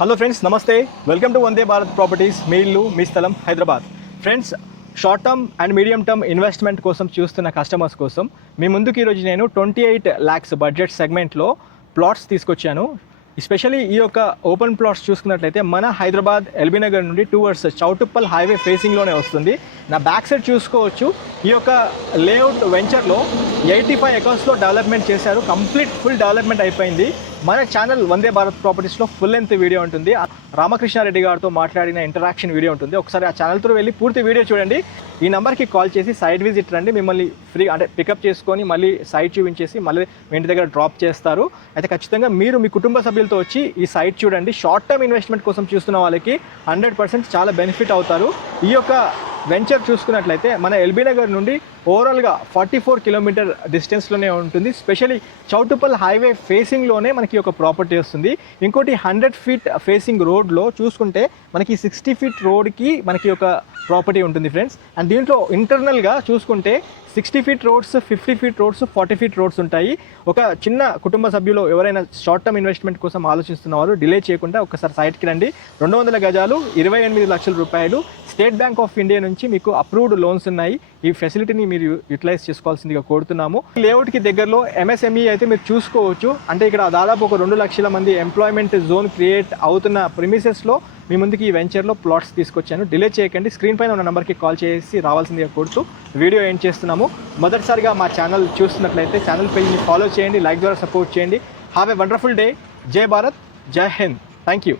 Hello friends, నమస్తే. Welcome to Vande Bharat properties. మీ ఇల్లు మీ స్థలం Hyderabad. Friends, short term and medium term investment కోసం చూస్తున్న కస్టమర్స్ కోసం మీ ముందుకు ఈరోజు నేను 28 lakhs బడ్జెట్ సెగ్మెంట్లో ప్లాట్స్ తీసుకొచ్చాను. ఎస్పెషల్లీ ఈ యొక్క ఓపెన్ ప్లాట్స్ చూసుకున్నట్లయితే మన హైదరాబాద్ ఎల్బీ నగర్ నుండి టువర్డ్స్ చౌటుప్పల్ హైవే ఫేసింగ్లోనే వస్తుంది. నా బ్యాక్ సైడ్ చూసుకోవచ్చు. ఈ యొక్క లేఅవుట్ వెంచర్లో 85 acres డెవలప్మెంట్ చేశారు. కంప్లీట్ ఫుల్ డెవలప్మెంట్ అయిపోయింది. మన channel Vande Bharat ప్రాపర్టీస్లో full length video ఉంటుంది. రామకృష్ణారెడ్డి గారితో మాట్లాడిన ఇంటరాక్షన్ వీడియో ఉంటుంది. ఒకసారి ఆ ఛానల్ త్రూ వెళ్ళి పూర్తి వీడియో చూడండి. ఈ నెంబర్కి కాల్ చేసి సైట్ విజిట్ రండి. మిమ్మల్ని ఫ్రీ అంటే పికప్ చేసుకొని మళ్ళీ సైట్ చూపించేసి మళ్ళీ మీ ఇంటి దగ్గర డ్రాప్ చేస్తారు. అయితే ఖచ్చితంగా మీరు మీ కుటుంబ సభ్యులతో వచ్చి ఈ సైట్ చూడండి. షార్ట్ టర్మ్ ఇన్వెస్ట్మెంట్ కోసం చూస్తున్న వాళ్ళకి 100% చాలా బెనిఫిట్ అవుతారు. ఈ యొక్క వెంచర్ చూసుకున్నట్లయితే మన ఎల్బీ నగర్ నుండి ఓవరాల్గా 44 kilometer డిస్టెన్స్లోనే ఉంటుంది. స్పెషల్లీ చౌటుప్పల్ హైవే ఫేసింగ్లోనే మనకి ఒక ప్రాపర్టీ వస్తుంది. ఇంకోటి 100 feet ఫేసింగ్ రోడ్లో చూసుకుంటే మనకి 60 feet రోడ్కి మనకి ఒక ప్రాపర్టీ ఉంటుంది ఫ్రెండ్స్. అండ్ దీంట్లో ఇంటర్నల్గా చూసుకుంటే 60 feet roads, 50 feet roads, 40 feet roads ఉంటాయి. ఒక చిన్న కుటుంబ సభ్యులు ఎవరైనా షార్ట్ టర్మ్ ఇన్వెస్ట్మెంట్ కోసం ఆలోచిస్తున్నవారు డిలే చేయకుండా ఒకసారి సైట్కి రండి. 200 గజాలు, 28 లక్షల రూపాయలు. స్టేట్ బ్యాంక్ ఆఫ్ ఇండియా నుంచి మీకు అప్రూవ్డ్ లోన్స్ ఉన్నాయి. ఈ ఫెసిలిటీని మీరు యూటిలైజ్ చేసుకోవాల్సిందిగా కోరుతున్నాము. లేఅవుట్కి దగ్గరలో MSME అయితే మీరు చూసుకోవచ్చు. అంటే ఇక్కడ దాదాపు ఒక 2 లక్షల మంది ఎంప్లాయ్మెంట్ జోన్ క్రియేట్ అవుతున్న ప్రిమిసెస్లో మీ ముందుకి ఈ వెంచర్లో ప్లాట్స్ తీసుకొచ్చాను. డిలే చేయకండి. స్క్రీన్ పైన ఉన్న నెంబర్కి కాల్ చేసి రావాల్సిందిగా కోరుతూ వీడియో ఎండ్ చేస్తున్నాము. మొదటిసారిగా మా ఛానల్ చూస్తున్నట్లయితే ఛానల్ పేజ్ని ఫాలో చేయండి, లైక్ ద్వారా సపోర్ట్ చేయండి. Have a wonderful day. జై భారత్, జై హింద్. Thank you.